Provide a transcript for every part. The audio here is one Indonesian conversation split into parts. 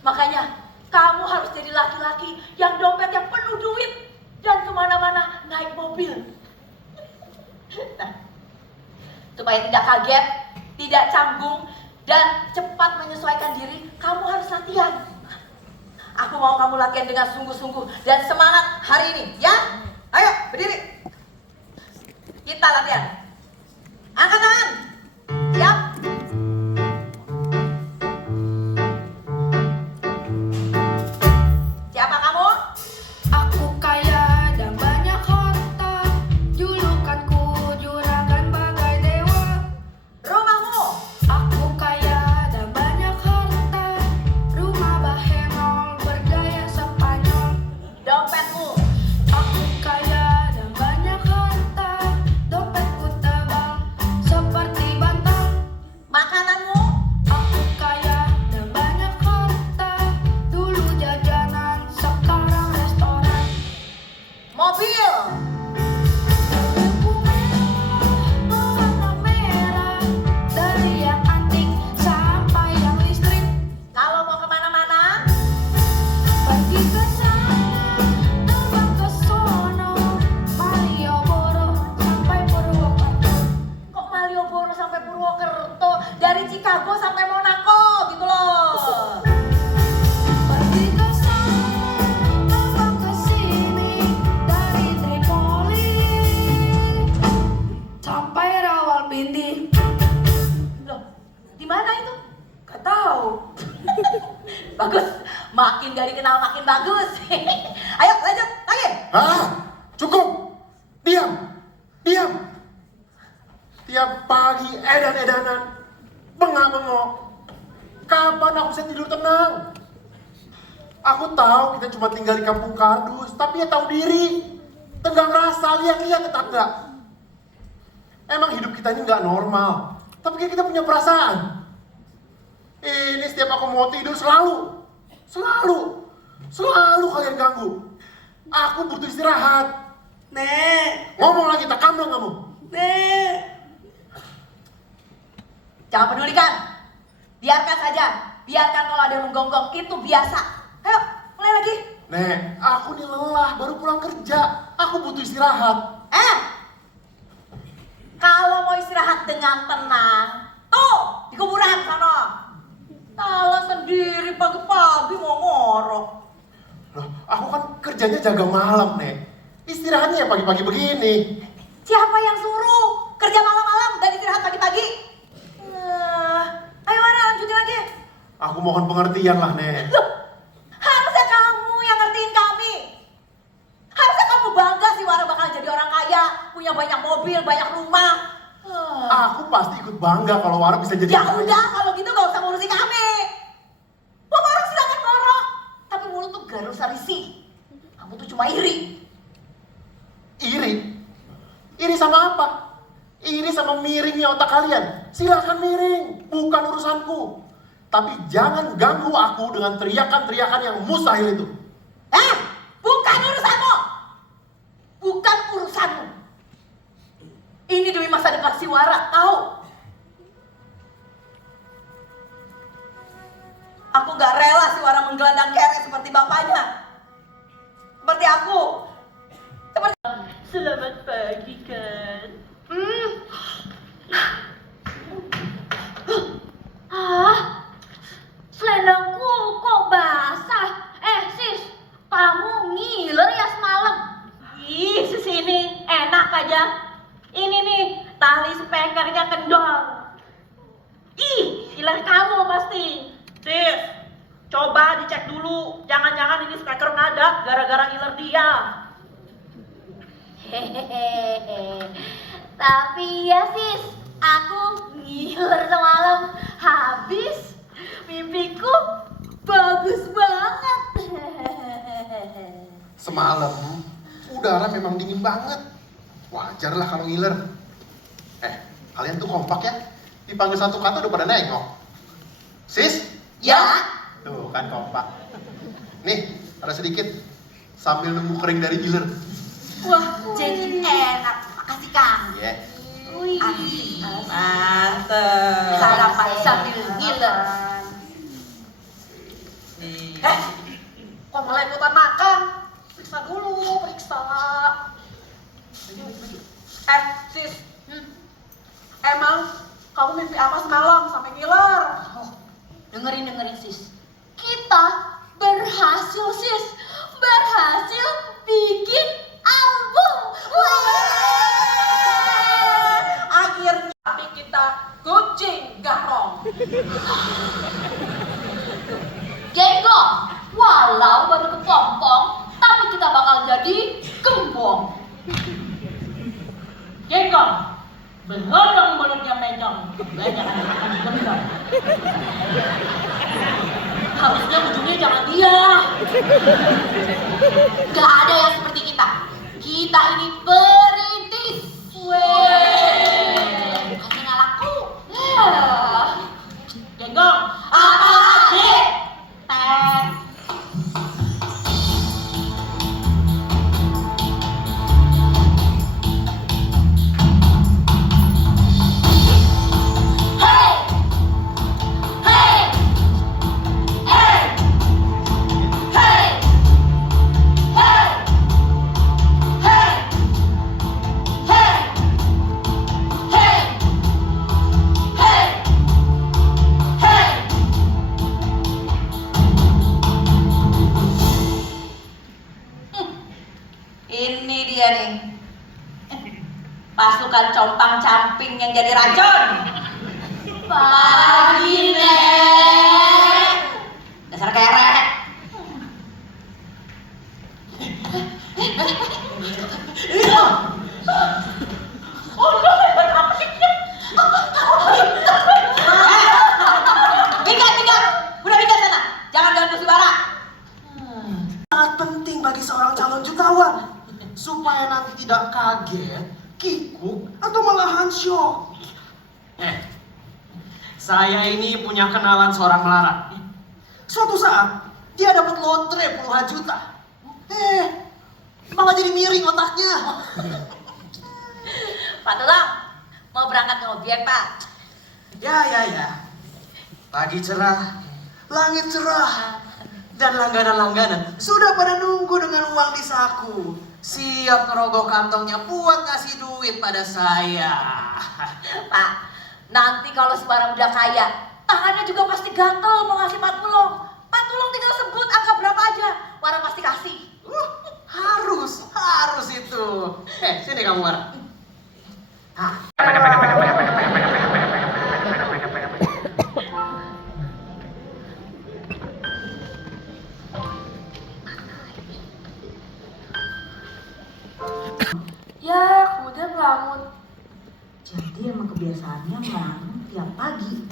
Makanya kamu harus jadi laki-laki yang dompetnya penuh duit dan kemana-mana naik mobil. Nah, supaya tidak kaget, tidak canggung, dan cepat menyesuaikan diri, kamu harus latihan. Aku mau kamu latihan dengan sungguh-sungguh dan semangat hari ini, ya? Ayo, berdiri. Kita latihan. Angkat tangan. Siap? Siapa kamu? Aku kaya dan banyak harta, julukanku juragan bagai dewa. Rumahmu? Aku kaya dan banyak harta, rumah bahenol bergaya Spanyol. Dompetmu? Aku kaya dan banyak harta, dompetku tebal seperti bantal. Makananmu? Aku kaya dan banyak harta, dulu jajanan, sekarang restoran. Mobil? Mobilku berwarna merah, dari yang antik sampai yang listrik. Kalau mau kemana-mana? Pergi ke sana, terbang ke sono, Malioboro sampai Purwokerto. Kok Malioboro sampai Purwokerto? Dari Chicago sampai Monaco gitu loh. Pergi ke sana, terbang ke sini, dari Tripoli sampai Rawalpindi. Loh, di mana itu? Gak tahu. Bagus, makin gak dikenal makin bagus. Ayo lanjut, lagi. Cukup. Diam. Diam. Tiap pagi edan-edanan, bengak-bengok. Kapan aku bisa tidur tenang? Aku tahu kita cuma tinggal di kampung kardus, tapi ya tahu diri. Tenggang rasa, lihat-lihat tetangga. Emang hidup kita ini nggak normal, tapi kayak kita punya perasaan. Ini setiap aku mau tidur selalu kalian ganggu. Aku butuh istirahat. Nek, Ngomong lagi, tak dong kamu. Nek. Jangan pedulikan. Biarkan saja. Biarkan kalau ada yang menggonggong, itu biasa. Ayo, mulai lagi. Nek, aku nih lelah, baru pulang kerja. Aku butuh istirahat. Kalau mau istirahat dengan tenang, tuh di kuburan sana. Salah sendiri pagi-pagi mau ngorok. Loh, aku kan kerjanya jaga malam, Nek. Istirahatnya ya pagi-pagi begini. Siapa yang suruh kerja malam-malam dan istirahat pagi-pagi? Ayo Wara, lanjutin lagi. Aku mohon pengertian lah, Nek. Loh, harusnya kamu yang ngertiin kami. Harusnya kamu bangga sih Wara bakal jadi orang kaya, punya banyak mobil, banyak rumah. Aku pasti ikut bangga kalau Wara bisa jadi Ya kaya. udah, kalau gitu gak usah ngurusin kami. Mau ngorok silakan ngorok, tapi mulut tuh gak usah risih. Kamu tuh cuma iri. Iri? Iri sama apa? Iri sama miringnya otak kalian. Silakan miring, bukan urusanku. Tapi jangan ganggu aku dengan teriakan-teriakan yang mustahil itu. Bukan urusanmu. Bukan urusanmu. Ini demi masa depan si Wara, tahu? Aku gak rela si Wara menggelandang kere seperti bapaknya. Seperti aku. Selamat pagi, kan? Selendangku kok basah? Sis, kamu ngiler ya semalam? Ih, sini enak aja. Ini nih, tali spekernya kendor. Ih, iler kamu pasti. Sis, coba dicek dulu. Jangan-jangan ini speker nggak ada gara-gara iler dia. Hehehe. Tapi ya sis, aku ngiler semalam. Habis mimpiku bagus banget. Semalam, udara memang dingin banget. Wajar lah kalau ngiler. Kalian tuh kompak ya? Dipanggil satu kata udah pada nengok. Sis? Ya. Tuh kan kompak. Nih, ada sedikit. Sambil nunggu kering dari ngiler. Wah, jadi enak. Makasih, Kang. Ya. Wih, mantep. Sarapan sambil ngiler. boleh ikutan makan. Periksa dulu, periksa. Sis, emang kamu mimpi apa semalam sampai ngiler? Oh, dengerin sis. Kita berhasil sis. Berhasil bikin album. Akhirnya tapi kita kucing garong. Genggong, walau baru kepompong, tapi kita bakal jadi gembong. Genggong, berhodong mulutnya mencong. Banyak anak gembong. Harusnya ujungnya jangan dia. Gak ada yang seperti kita. Kita ini perintis. Weh, hanya nggak laku. Genggong, Apa lagi? Tet. Hey! Hey! Hey! Hey! Hey! Hey! Hey! Hey! Hey! Hey! Ini dia nih, pasukan compang-camping yang jadi racun. Pagi nek, dasar kerek. Tinggal, udah pindah sana, jangan ganggu si Bara. Sangat penting bagi seorang calon jutawan supaya nanti tidak kaget, kikuk, atau malahan syok. Saya ini punya kenalan seorang melarat. Suatu saat dia dapat lotre puluhan juta. Malah jadi miring otaknya. Pak Tulang, mau berangkat ke objek Pak? Ya. Pagi cerah, langit cerah, dan langganan-langganan sudah pada nunggu dengan uang di saku. Siap ngerogoh kantongnya buat ngasih duit pada saya. Pak, nanti kalau si Bara udah kaya, tangannya juga pasti gatel mau ngasih Pak Tulung. Pak Tulung tinggal sebut angka berapa aja, Bara pasti kasih. Harus itu. Sini kamu Bara. Ya, kemudian melamun. Jadi emang kebiasaannya melamun tiap pagi.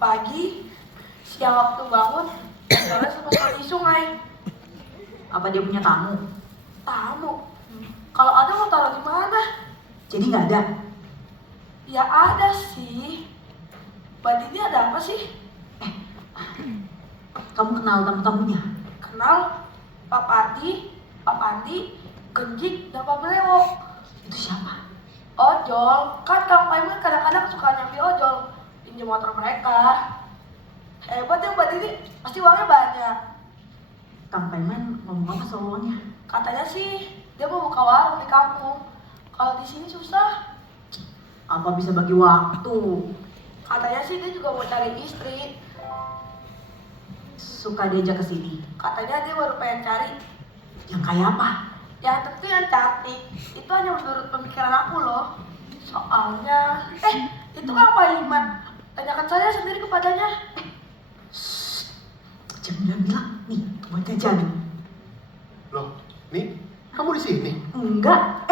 Pagi, siang waktu bangun, sore sama di sungai. Apa dia punya tamu? Tamu. Kalau ada mau taruh di mana? Jadi nggak ada. Ya ada sih. Mbak Dini ada apa sih? Kamu kenal tamu-tamunya? Kenal Pak Pandi, Pak Pandi, Genjik, dan Pak Brewok. Itu siapa? Ojol, kan Kang Paiman kadang-kadang suka nyambi ojol, pinjam motor mereka. Hebat ya Mbak Dini, pasti uangnya banyak. Kang Paiman ngomong apa soal uangnya? Katanya sih dia mau buka warung di kampung. Kalau di sini susah. Apa bisa bagi waktu? Katanya sih dia juga mau cari istri. Suka diajak ke sini. Katanya dia baru pengen cari. Yang kayak apa? Yang tentu yang cantik. Itu hanya menurut pemikiran aku loh. Soalnya, itu kan Pak Iman. Tanyakan saya sendiri kepadanya. Jangan bilang, nih buat jajan. Loh, nih kamu di sini? Enggak,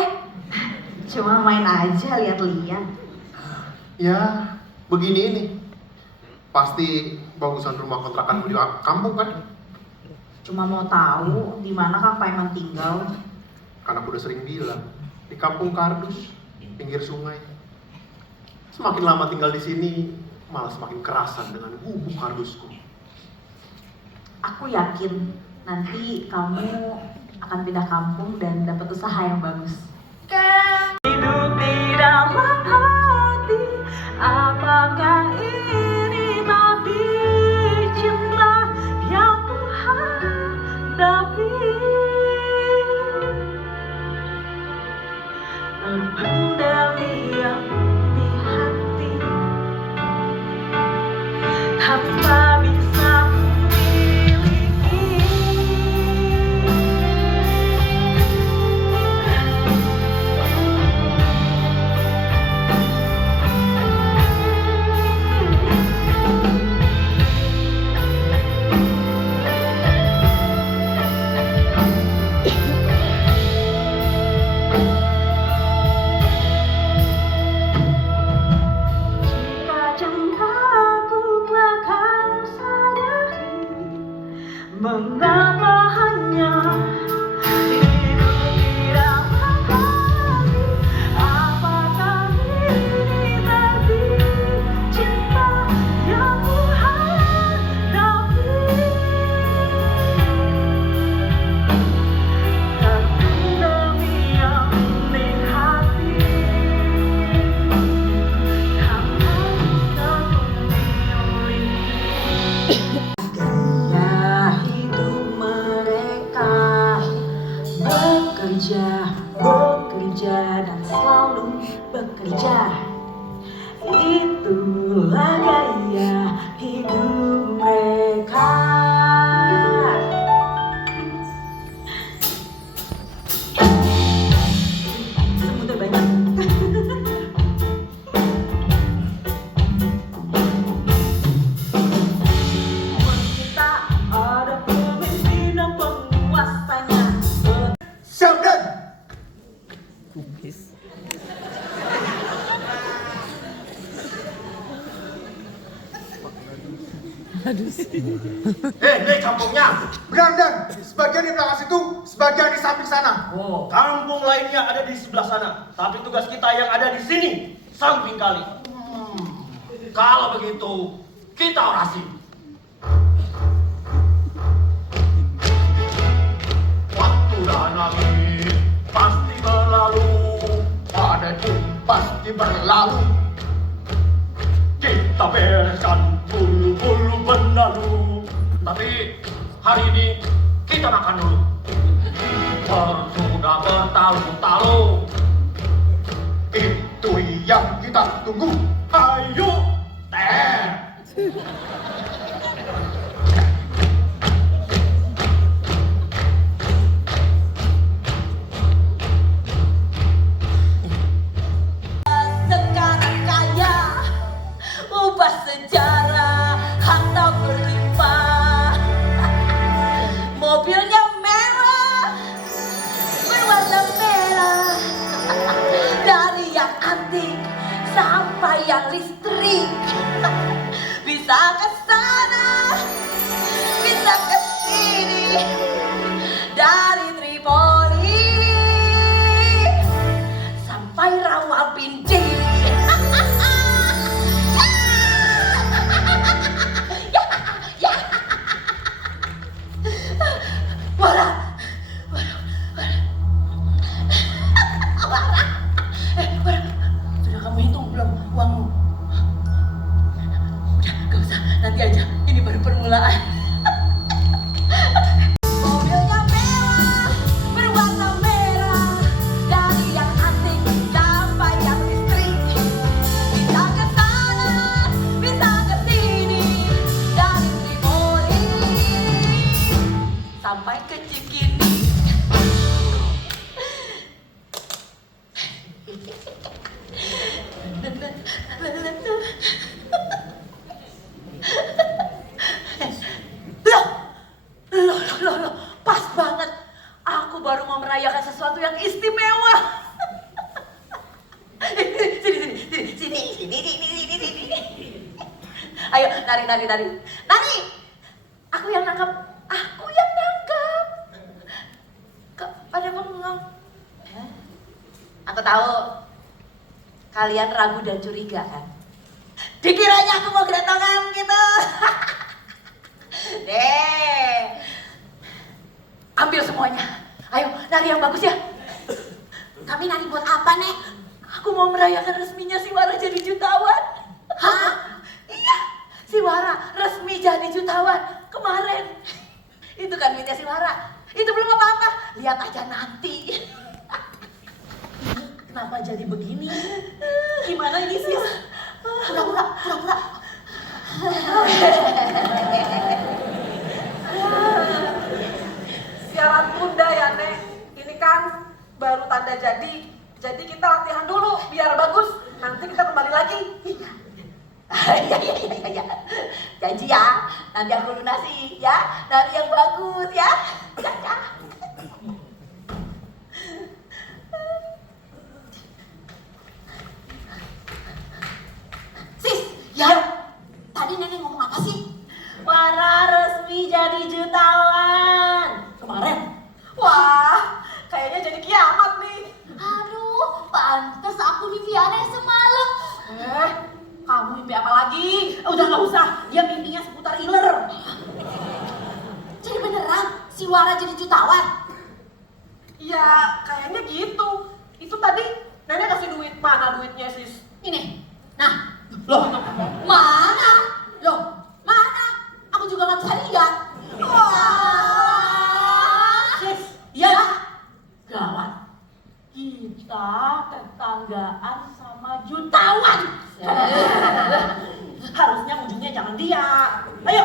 cuma main aja lihat-lihat. Ya, begini ini. Pasti bagusan rumah kontrakan di kampung kan? Cuma mau tahu di mana Kang Paiman tinggal. Karena aku udah sering bilang, di kampung kardus, pinggir sungai. Semakin lama tinggal di sini, malah semakin kerasan dengan bubuk kardusku. Aku yakin nanti kamu akan pindah kampung dan dapat usaha yang bagus. Kan. Hidup di dalam hati, apakah ini mati cinta yang menghadapi Mengapa hanya hidup tidak lagi? Apakah ini berarti cinta yang kuhadapi? Tapi demi yang di hati, hamba bisa memilih. Gaya hidup mereka bekerja dan selalu bekerja. Itulah gaya hidup mereka. Semutnya banyak. Kita ada pemimpin dan penguasanya. Siap dan. Nih kampungnya. Benar dan. Sebagian di belakang situ, sebagian di samping sana. Oh, kampung lainnya ada di sebelah sana. Tapi tugas kita yang ada di sini, samping kali. Kalau begitu, kita orasi. Waktu dan angin pasti berlalu, Pada pun pasti berlalu. kita bereskan bulu-bulu benalu. Tapi hari ini kita makan dulu. Sudah bertalu-talu. Itu yang kita tunggu. Ayo, teh. Sekarang kaya, ubah sejarah, harta berlimpah. Mobilnya merah, berwarna merah. Dari yang antik sampai yang listrik. Bisa ke sana, bisa ke sini. Dari Tripoli sampai Rawalpindi. Ya. Wara. Wara. Wara. Sudah kamu hitung belum uangmu? Udah, gak usah. Nanti aja. Ini baru permulaan. Mobilnya mewah, berwarna merah. Dari yang antik sampai yang listrik. Bisa ke sana, bisa ke sini. Dari Tripoli sampai ke Cikini. Loh, pas banget. Aku baru mau merayakan sesuatu yang istimewa. Sini. Ayo, nari. Nari! Aku yang nangkap. Pada bengong. Aku tahu kalian ragu dan curiga kan? Dikiranya aku mau geretongan gitu. Deh. Ambil semuanya. Ayo, nari yang bagus ya. Kami nari buat apa, Nek? Aku mau merayakan resminya si Wara jadi jutawan. Hah? Iya, si Wara resmi jadi jutawan kemarin. Itu kan duitnya si Wara. Itu belum apa-apa. Lihat aja nanti. Kenapa jadi begini? Gimana ini sis? Pura-pura. Siaran tunda ya, Nek. Ini kan baru tanda jadi. Jadi kita latihan dulu biar bagus. Nanti kita kembali lagi. Iya. Janji ya, nanti aku lunasi ya. Nari yang bagus ya. Ya. Sis, Ya. tadi Nenek ngomong apa sih? Wara resmi jadi jutawan. juara jadi jutawan? Ya, kayaknya gitu. Itu tadi nenek kasih duit. Mana duitnya, sis? Ini. Nah, Loh, mana? Loh, mana? Aku juga nggak bisa lihat. Wah. Sis, Ya. gawat. Kita tetanggaan sama jutawan. Harusnya ujungnya jangan dia. Ayo,